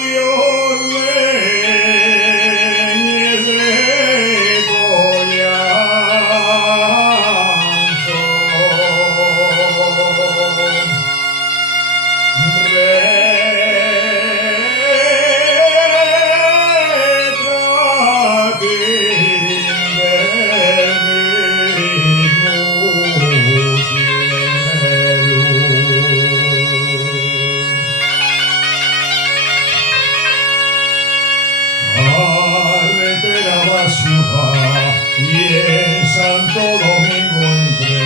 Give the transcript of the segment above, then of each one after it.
Dios Reyes de Coyanzo, y en Santo Domingo entré,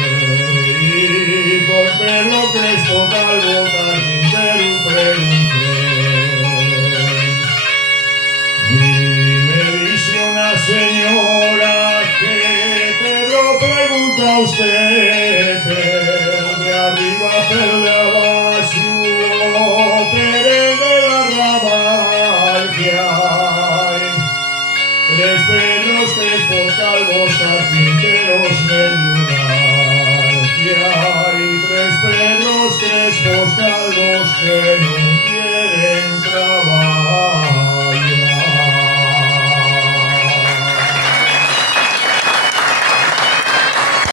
y por Pedro Crespo Calvo carpintero pregunté, y me dice una señora que Pedro pregunta a usted, pero de arriba, pero de abajo, pero de la rabal que hay. Tres Pedros, tres calvos, carpinteros del lugar que hay. Tres Pedros, tres calvos que no